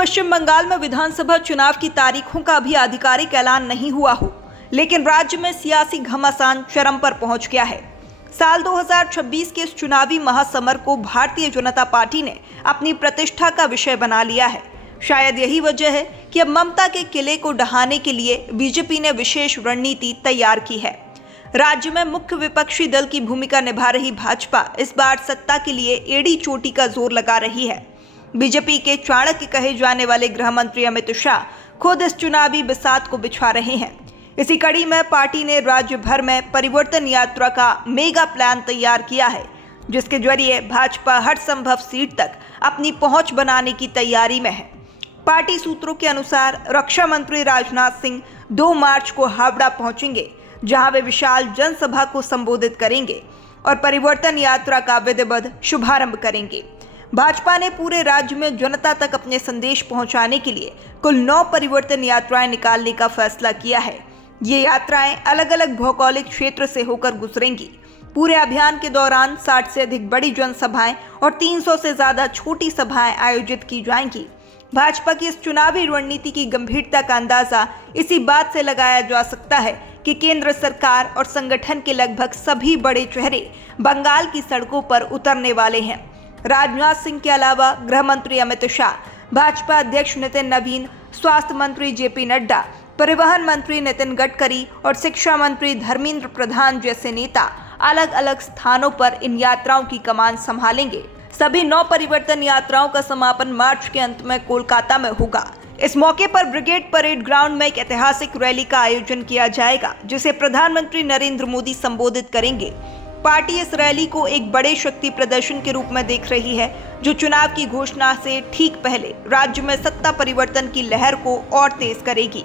पश्चिम बंगाल में विधानसभा चुनाव की तारीखों का अभी आधिकारिक ऐलान नहीं हुआ हो, लेकिन राज्य में सियासी घमासान चरम पर पहुंच गया है। साल 2026 के इस चुनावी महासमर को भारतीय जनता पार्टी ने अपनी प्रतिष्ठा का विषय बना लिया है। शायद यही वजह है कि अब ममता के किले को ढहाने के लिए बीजेपी ने विशेष रणनीति तैयार की है। राज्य में मुख्य विपक्षी दल की भूमिका निभा रही भाजपा इस बार सत्ता के लिए एड़ी चोटी का जोर लगा रही है। बीजेपी के चाणक्य कहे जाने वाले गृह मंत्री अमित शाह खुद इस चुनावी बिसात को बिछा रहे हैं। इसी कड़ी में पार्टी ने राज्य भर में परिवर्तन यात्रा का मेगा प्लान तैयार किया है, जिसके जरिए भाजपा हर संभव सीट तक अपनी पहुंच बनाने की तैयारी में है। पार्टी सूत्रों के अनुसार रक्षा मंत्री राजनाथ सिंह 2 मार्च को हावड़ा पहुंचेंगे, जहां वे विशाल जनसभा को संबोधित करेंगे और परिवर्तन यात्रा का विधिवत शुभारंभ करेंगे। भाजपा ने पूरे राज्य में जनता तक अपने संदेश पहुंचाने के लिए कुल 9 परिवर्तन यात्राएं निकालने का फैसला किया है। ये यात्राएं अलग अलग भौगोलिक क्षेत्र से होकर गुजरेंगी। पूरे अभियान के दौरान 60 से अधिक बड़ी जनसभाएं और 300 से ज्यादा छोटी सभाएं आयोजित की जाएंगी। भाजपा की इस चुनावी रणनीति की गंभीरता का अंदाजा इसी बात से लगाया जा सकता है कि केंद्र सरकार और संगठन के लगभग सभी बड़े चेहरे बंगाल की सड़कों पर उतरने वाले हैं। राजनाथ सिंह के अलावा गृह मंत्री अमित शाह, भाजपा अध्यक्ष नितिन नवीन, स्वास्थ्य मंत्री जेपी नड्डा, परिवहन मंत्री नितिन गडकरी और शिक्षा मंत्री धर्मेंद्र प्रधान जैसे नेता अलग अलग स्थानों पर इन यात्राओं की कमान संभालेंगे। सभी 9 परिवर्तन यात्राओं का समापन मार्च के अंत में कोलकाता में होगा। इस मौके पर ब्रिगेड परेड ग्राउंड में एक ऐतिहासिक रैली का आयोजन किया जाएगा, जिसे प्रधानमंत्री नरेंद्र मोदी संबोधित करेंगे। पार्टी इस रैली को एक बड़े शक्ति प्रदर्शन के रूप में देख रही है, जो चुनाव की घोषणा से ठीक पहले राज्य में सत्ता परिवर्तन की लहर को और तेज करेगी।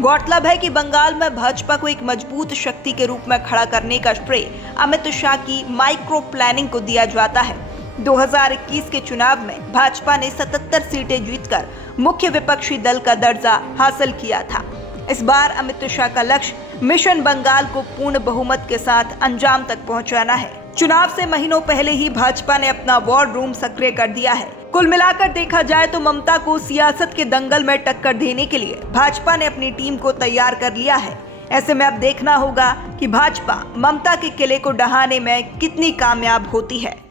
गौरतलब है कि बंगाल में भाजपा को एक मजबूत शक्ति के रूप में खड़ा करने का श्रेय अमित शाह की माइक्रो प्लानिंग को दिया जाता है। 2021 के चुनाव में भाजपा ने 77 सीटें जीतकर मुख्य विपक्षी दल का दर्जा हासिल किया था। इस बार अमित शाह का लक्ष्य मिशन बंगाल को पूर्ण बहुमत के साथ अंजाम तक पहुंचाना है। चुनाव से महीनों पहले ही भाजपा ने अपना वॉर रूम सक्रिय कर दिया है। कुल मिलाकर देखा जाए तो ममता को सियासत के दंगल में टक्कर देने के लिए भाजपा ने अपनी टीम को तैयार कर लिया है। ऐसे में अब देखना होगा कि भाजपा ममता के किले को ढहाने में कितनी कामयाब होती है।